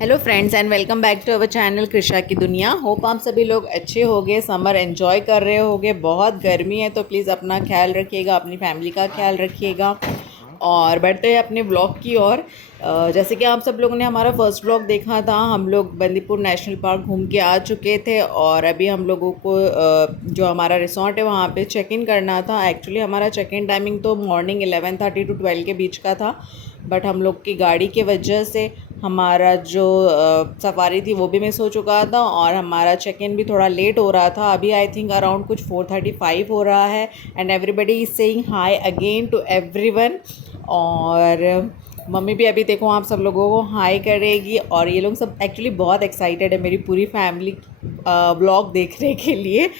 Hello friends and welcome back to our channel Krisha की दुनिया। Hope आप सभी लोग अच्छे होंगे, समर एंजॉय कर रहे होंगे। बहुत गर्मी है तो प्लीज़ अपना ख्याल रखिएगा, अपनी फैमिली का ख्याल रखिएगा। और बढ़ते हैं अपने ब्लॉग की ओर। जैसे कि आप सब लोगों ने हमारा फर्स्ट ब्लॉग देखा था, हम लोग बंदीपुर नेशनल पार्क घूम के आ चुके थे और अभी हम लोगों को जो हमारा रिसोर्ट है वहाँ पे चेक इन करना था। एक्चुअली हमारा चेक इन टाइमिंग तो मॉर्निंग 11:30 to 12 के बीच का था, बट हम लोग की गाड़ी की वजह से हमारा जो सफारी थी वो भी मिस हो चुका था और हमारा चेक इन भी थोड़ा लेट हो रहा था। अभी आई थिंक अराउंड कुछ 4:35 हो रहा है and everybody is saying hi again to everyone. और मम्मी भी अभी देखो आप सब लोगों को हाय करेगी और ये लोग सब एक्चुअली बहुत एक्साइटेड है मेरी पूरी फैमिली व्लॉग देखने के लिए।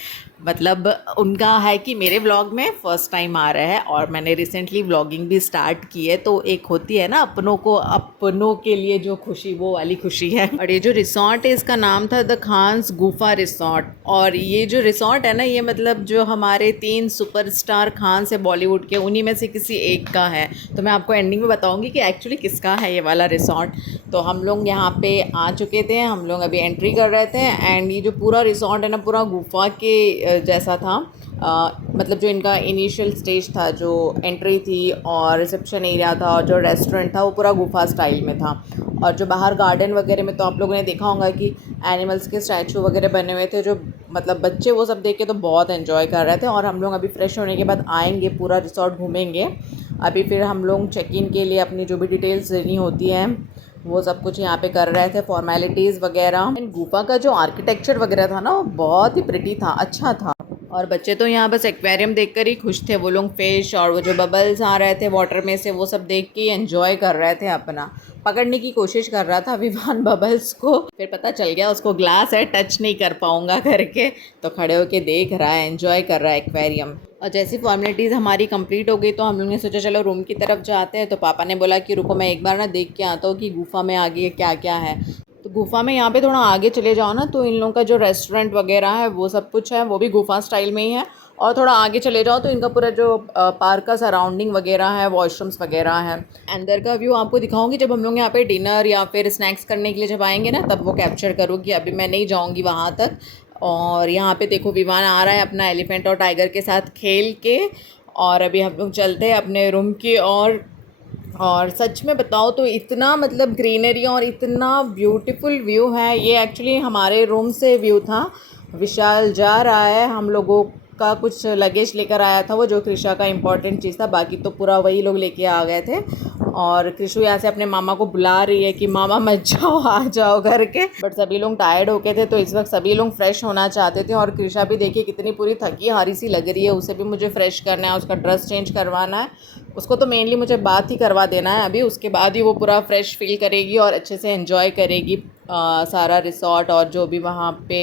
मतलब उनका है कि मेरे व्लॉग में फ़र्स्ट टाइम आ रहा है और मैंने रिसेंटली व्लॉगिंग भी स्टार्ट की है, तो एक होती है ना अपनों को अपनों के लिए जो खुशी, वो वाली खुशी है। और ये जो रिसोर्ट है इसका नाम था द खान्स गुफा रिसोर्ट। और ये जो रिसोर्ट है ना, ये मतलब जो हमारे 3 सुपरस्टार खान्स है बॉलीवुड के, उन्हीं में से किसी एक का है। तो मैं आपको एंडिंग में बताऊँगी कि एक्चुअली किसका है ये वाला रिसोर्ट। तो हम लोग यहाँ पे आ चुके थे, हम लोग अभी एंट्री कर रहे थे एंड ये जो पूरा रिसोर्ट है ना पूरा गुफा के जैसा था। मतलब जो इनका इनिशियल स्टेज था, जो एंट्री थी और रिसेप्शन एरिया था और जो रेस्टोरेंट था वो पूरा गुफा स्टाइल में था। और जो बाहर गार्डन वगैरह में तो आप लोगों ने देखा होगा कि एनिमल्स के स्टैचू वगैरह बने हुए थे, जो मतलब बच्चे वो सब देख के तो बहुत एंजॉय कर रहे थे। और हम लोग अभी फ्रेश होने के बाद आएंगे, पूरा रिसोर्ट घूमेंगे। अभी फिर हम लोग चेक इन के लिए अपनी जो भी डिटेल्स देनी होती हैं वो सब कुछ यहाँ पे कर रहे थे, फॉर्मेलिटीज़ वगैरह। एंड गुफा का जो आर्किटेक्चर वगैरह था ना वो बहुत ही प्रिटी था, अच्छा था। और बच्चे तो यहाँ बस एक्वेरियम देखकर ही खुश थे। वो लोग फिश और वो जो बबल्स आ रहे थे वाटर में से वो सब देख के एंजॉय कर रहे थे, अपना पकड़ने की कोशिश कर रहा था विवान बबल्स को। फिर पता चल गया उसको ग्लास है, टच नहीं कर पाऊंगा करके, तो खड़े होके देख रहा है, एंजॉय कर रहा है एक्वेरियम। और जैसी फॉर्मेलिटीज़ हमारी कंप्लीट हो गई तो हम लोग ने सोचा चलो रूम की तरफ जाते हैं। तो पापा ने बोला कि रुको मैं एक बार ना देख के आता हूँ कि गुफा में आगे क्या क्या है। तो गुफा में यहाँ पे थोड़ा आगे चले जाओ ना तो इन लोगों का जो रेस्टोरेंट वगैरह है वो सब कुछ है, वो भी गुफा स्टाइल में ही है। और थोड़ा आगे चले जाओ तो इनका पूरा जो पार्क का सराउंडिंग वगैरह है, वॉशरूम्स वगैरह हैं। अंदर का व्यू आपको दिखाऊंगी जब हम लोग यहाँ पे डिनर या फिर स्नैक्स करने के लिए जब आएंगे ना, तब वो कैप्चर करूँगी। अभी मैं नहीं जाऊँगी वहाँ तक। और यहाँ पे देखो विमान आ रहा है अपना एलिफेंट और टाइगर के साथ खेल के। और अभी हम लोग चलते हैं अपने रूम की और सच में बताओ तो इतना मतलब ग्रीनरी और इतना ब्यूटीफुल व्यू है। ये एक्चुअली हमारे रूम से व्यू था। विशाल जा रहा है, हम लोगों का कुछ लगेज लेकर आया था वो, जो कृषा का इंपॉर्टेंट चीज़ था, बाकी तो पूरा वही लोग लेके आ गए थे। और कृषु यहाँ से अपने मामा को बुला रही है कि मामा मत जाओ, आ जाओ करके। बट सभी लोग टायर्ड हो गए थे तो इस वक्त सभी लोग फ्रेश होना चाहते थे। और कृषा भी देखिए कितनी पूरी थकी हारी सी लग रही है, उसे भी मुझे फ्रेश करना है, उसका ड्रेस चेंज करवाना है। उसको तो मेनली मुझे बात ही करवा देना है अभी, उसके बाद ही वो पूरा फ्रेश फील करेगी और अच्छे से एंजॉय करेगी सारा रिसोर्ट और जो भी वहाँ पे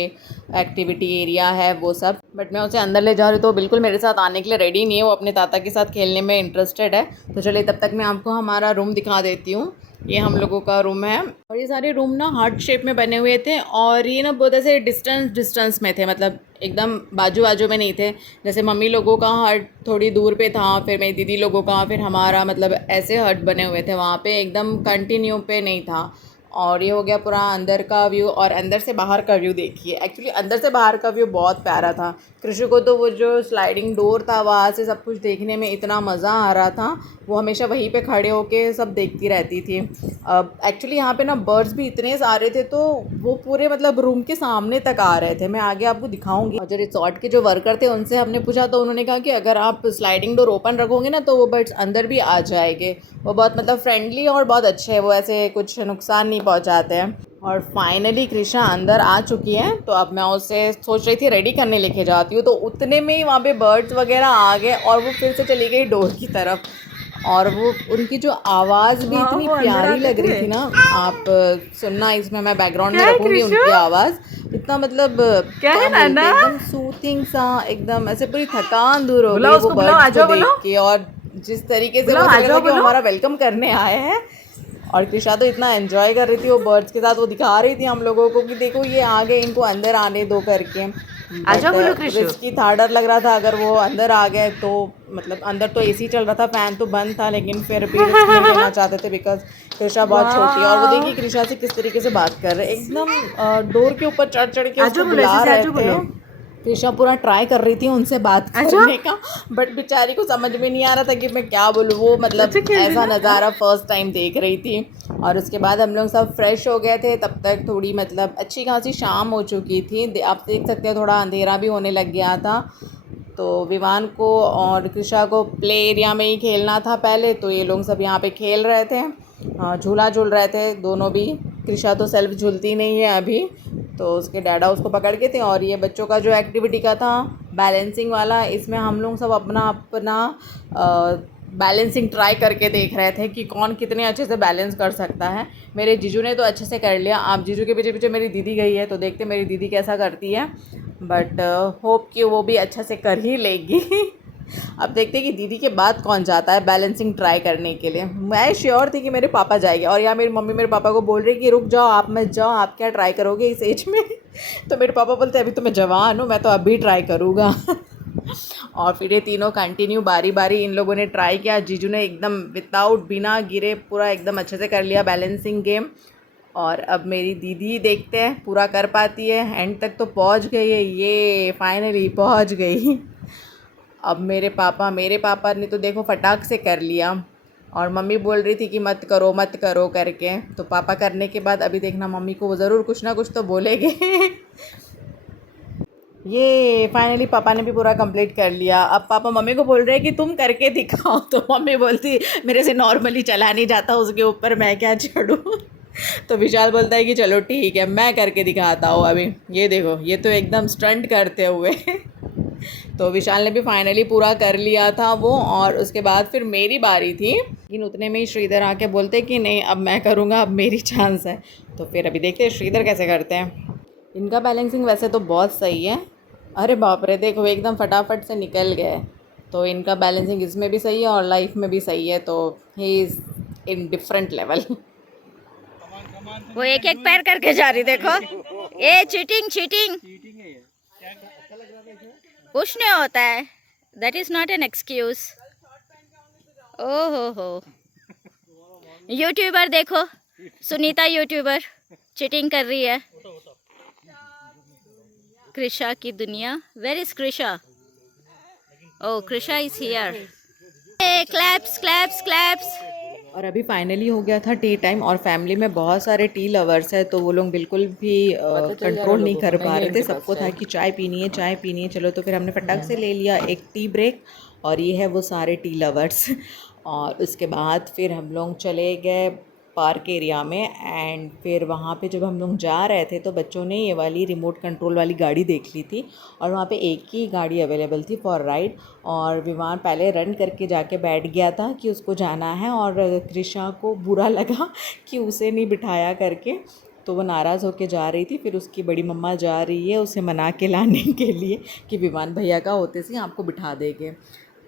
एक्टिविटी एरिया है वो सब। बट मैं उसे अंदर ले जा रही हूँ तो बिल्कुल मेरे साथ आने के लिए रेडी नहीं है, वो अपने ताता के साथ खेलने में इंटरेस्टेड है। तो चलिए तब तक मैं आपको हमारा रूम दिखा देती हूँ। ये हम लोगों का रूम है और ये सारे रूम ना हार्ट शेप में बने हुए थे और ये ना बहुत ऐसे डिस्टेंस में थे, मतलब एकदम बाजू बाजू में नहीं थे। जैसे मम्मी लोगों का हट थोड़ी दूर पे था, फिर मेरी दीदी लोगों का, फिर हमारा, मतलब ऐसे हट बने हुए थे वहाँ पे, एकदम कंटिन्यू पे नहीं था। और ये हो गया पूरा अंदर का व्यू। और अंदर से बाहर का व्यू देखिए, एक्चुअली अंदर से बाहर का व्यू बहुत प्यारा था। कृषि को तो वो जो स्लाइडिंग डोर था वहाँ से सब कुछ देखने में इतना मज़ा आ रहा था, वो हमेशा वहीं पे खड़े होके सब देखती रहती थी। एक्चुअली यहाँ पे ना बर्ड्स भी इतने सारे थे तो वो पूरे मतलब रूम के सामने तक आ रहे थे, मैं आगे आपको दिखाऊंगी। और जो रिसोर्ट के जो वर्कर थे उनसे हमने पूछा तो उन्होंने कहा कि अगर आप स्लाइडिंग डोर ओपन रखोगे ना तो वो बर्ड्स अंदर भी आ जाएंगे। वो बहुत मतलब फ्रेंडली और बहुत अच्छे हैं, वो ऐसे कुछ नुकसान नहीं पहुँचाते हैं। और फाइनली कृषा अंदर आ चुकी है तो अब मैं उसे सोच रही थी रेडी करने लेके जाती हूँ, तो उतने में ही वहाँ पे बर्ड्स वगैरह आ गए और वो फिर से चली गई डोर की तरफ। और वो उनकी जो आवाज़ भी इतनी प्यारी लग रही थी ना, आप सुनना, इसमें मैं बैकग्राउंड में रखूँगी उनकी आवाज़। इतना मतलब क्या बोलते हैं, एकदम सूथिंग सा, एकदम ऐसे पूरी थकान दूर हो गई वो बर्ड्स को देख के। और जिस तरीके से वो लगा कि हमारा वेलकम करने आए हैं। और कृषा तो इतना एंजॉय कर रही थी वो बर्ड्स के साथ, वो दिखा रही थी हम लोगों को कि देखो ये आ गए, इनको अंदर आने दो करके। आजा बोलो कृषु। रिस्की था, डर लग रहा था अगर वो अंदर आ गए तो, मतलब अंदर तो एसी चल रहा था, फ़ैन तो बंद था, लेकिन फिर भी रिस्क नहीं लेना चाहते थे बिकॉज कृषा बहुत छोटी है। और वो देखिए कृषा से किस तरीके से बात कर रहे हैं, एकदम डोर के ऊपर चढ़ चढ़ के आजो उसको बोलो, ऐसे बुला से रहे आजो थे। बोलो। कृषा पूरा ट्राई कर रही थी उनसे बात आजो। करने का, बट बेचारी को समझ में नहीं आ रहा था कि मैं क्या बोलूँ। वो मतलब अच्छा खेल रही ऐसा ना? नज़ारा फर्स्ट टाइम देख रही थी। और उसके बाद हम लोग सब फ्रेश हो गए थे, तब तक थोड़ी मतलब अच्छी खासी शाम हो चुकी थी। आप देख सकते हो थोड़ा अंधेरा भी होने लग गया था। तो विवान को और कृषा को प्ले एरिया में ही खेलना था पहले, तो ये लोग सब यहाँ पे खेल रहे थे, झूला झूल रहे थे दोनों भी। कृषा तो सेल्फ झूलती नहीं है अभी, तो उसके डैडा उसको पकड़ के थे। और ये बच्चों का जो एक्टिविटी का था बैलेंसिंग वाला, इसमें हम लोग सब अपना अपना बैलेंसिंग ट्राई करके देख रहे थे कि कौन कितने अच्छे से बैलेंस कर सकता है। मेरे जीजू ने तो अच्छे से कर लिया। आप जीजू के पीछे पीछे मेरी दीदी गई है, तो देखते मेरी दीदी कैसा करती है, बट होप कि वो भी अच्छा से कर ही लेगी। अब देखते हैं कि दीदी के बाद कौन जाता है बैलेंसिंग ट्राई करने के लिए। मैं श्योर थी कि मेरे पापा जाएंगे, और यहाँ मेरी मम्मी मेरे पापा को बोल रही कि रुक जाओ, आप मत जाओ, आप क्या ट्राई करोगे इस एज में। तो मेरे पापा बोलते अभी तो मैं जवान हूँ, मैं तो अभी ट्राई करूँगा। और फिर ये तीनों कंटिन्यू बारी बारी इन लोगों ने ट्राई किया। जीजू ने एकदम विदाउट बिना गिरे पूरा एकदम अच्छे से कर लिया बैलेंसिंग गेम। और अब मेरी दीदी देखते हैं पूरा कर पाती है, एंड तक तो पहुंच गई है, ये फाइनली पहुंच गई। अब मेरे पापा ने तो देखो फटाक से कर लिया, और मम्मी बोल रही थी कि मत करो करके। तो पापा करने के बाद अभी देखना मम्मी को वो ज़रूर कुछ ना कुछ तो बोलेंगे। ये फाइनली पापा ने भी पूरा कंप्लीट कर लिया। अब पापा मम्मी को बोल रहे हैं कि तुम करके दिखाओ, तो मम्मी बोलती मेरे से नॉर्मली चला नहीं जाता, उसके ऊपर मैं क्या चढ़ूँ। तो विशाल बोलता है कि चलो ठीक है मैं करके दिखाता हूँ अभी। ये देखो ये तो एकदम स्टंट करते हुए। तो विशाल ने भी फाइनली पूरा कर लिया था वो। और उसके बाद फिर मेरी बारी थी, लेकिन उतने में ही श्रीधर आके बोलते कि नहीं अब मैं करूँगा, अब मेरी चांस है। तो फिर अभी देखते हैं श्रीधर कैसे करते हैं। इनका बैलेंसिंग वैसे तो बहुत सही है। अरे बाप रे, देखो एकदम फटाफट से निकल गए। तो इनका बैलेंसिंग इसमें भी सही है और लाइफ में भी सही है, तो he is in different level. वो एक एक पैर करके जा रही, देखो ये चीटिंग चीटिंग कुछ नहीं होता है, that is not an excuse. ओहो हो, यूट्यूबर देखो, सुनीता यूट्यूबर चीटिंग कर रही है। कृषा की दुनिया, where is Krisha? Oh Krisha is here. Claps claps claps. और अभी फाइनली हो गया था टी टाइम, और फैमिली में बहुत सारे टी लवर्स हैं, तो वो लोग बिल्कुल भी कंट्रोल नहीं कर पा रहे थे। सबको था कि चाय पीनी है चाय पीनी है, चलो तो फिर हमने फटाक से ले लिया एक टी ब्रेक। और ये है वो सारे टी लवर्स। और उसके बाद फिर हम लोग चले गए पार्क एरिया में। एंड फिर वहाँ पे जब हम लोग जा रहे थे तो बच्चों ने ये वाली रिमोट कंट्रोल वाली गाड़ी देख ली थी, और वहाँ पे एक ही गाड़ी अवेलेबल थी फॉर राइड। और विमान पहले रन करके जाके बैठ गया था कि उसको जाना है, और कृषा को बुरा लगा कि उसे नहीं बिठाया करके, तो वो नाराज़ होके जा रही थी। फिर उसकी बड़ी मम्मा जा रही है उसे मना के लाने के लिए कि विमान भैया का होते से आपको बिठा देंगे।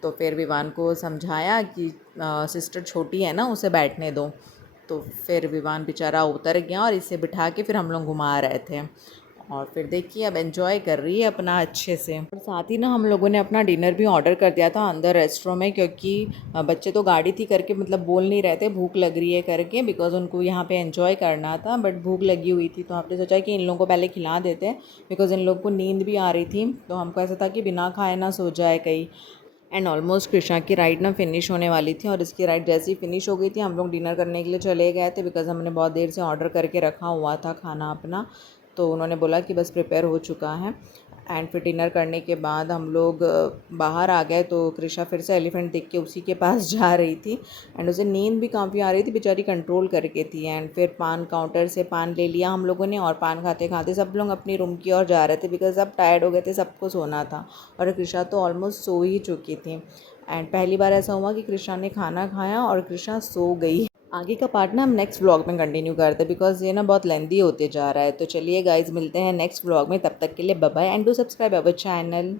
तो फिर विवान को समझाया कि सिस्टर छोटी है ना, उसे बैठने दो। तो फिर विवान बेचारा उतर गया, और इसे बिठा के फिर हम लोग घुमा रहे थे। और फिर देखिए अब एंजॉय कर रही है अपना अच्छे से। और साथ ही ना हम लोगों ने अपना डिनर भी ऑर्डर कर दिया था अंदर रेस्टोरेंट में, क्योंकि बच्चे तो गाड़ी थी करके मतलब बोल नहीं रहे थे भूख लग रही है करके, बिकॉज उनको यहाँ पे एंजॉय करना था, बट भूख लगी हुई थी। तो हमने सोचा कि इन लोगों को पहले खिला देते हैं, बिकॉज इन लोगों को नींद भी आ रही थी। तो हमको ऐसा था कि बिना खाए ना सो जाए कहीं। एंड ऑलमोस्ट कृष्णा की राइड ना फिनिश होने वाली थी, और इसकी राइड जैसे ही फिनिश हो गई थी हम लोग डिनर करने के लिए चले गए थे, बिकॉज हमने बहुत देर से ऑर्डर करके रखा हुआ था खाना अपना। तो उन्होंने बोला कि बस प्रिपेयर हो चुका है। एंड फिर डिनर करने के बाद हम लोग बाहर आ गए, तो कृषा फिर से एलिफेंट देख के उसी के पास जा रही थी। एंड उसे नींद भी काफ़ी आ रही थी, बेचारी कंट्रोल करके थी। एंड फिर पान काउंटर से पान ले लिया हम लोगों ने, और पान खाते खाते सब लोग अपनी रूम की ओर जा रहे थे, बिकॉज सब टायर्ड हो गए थे, सबको सोना था। और कृषा तो ऑलमोस्ट सो ही चुकी थी। एंड पहली बार ऐसा हुआ कि कृष्णा ने खाना खाया और कृष्णा सो गई। आगे का पार्ट ना हम नेक्स्ट व्लॉग में कंटिन्यू करते हैं, बिकॉज ये ना बहुत लेंदी होते जा रहा है। तो चलिए गाइज मिलते हैं नेक्स्ट व्लॉग में, तब तक के लिए bye bye and do subscribe our channel.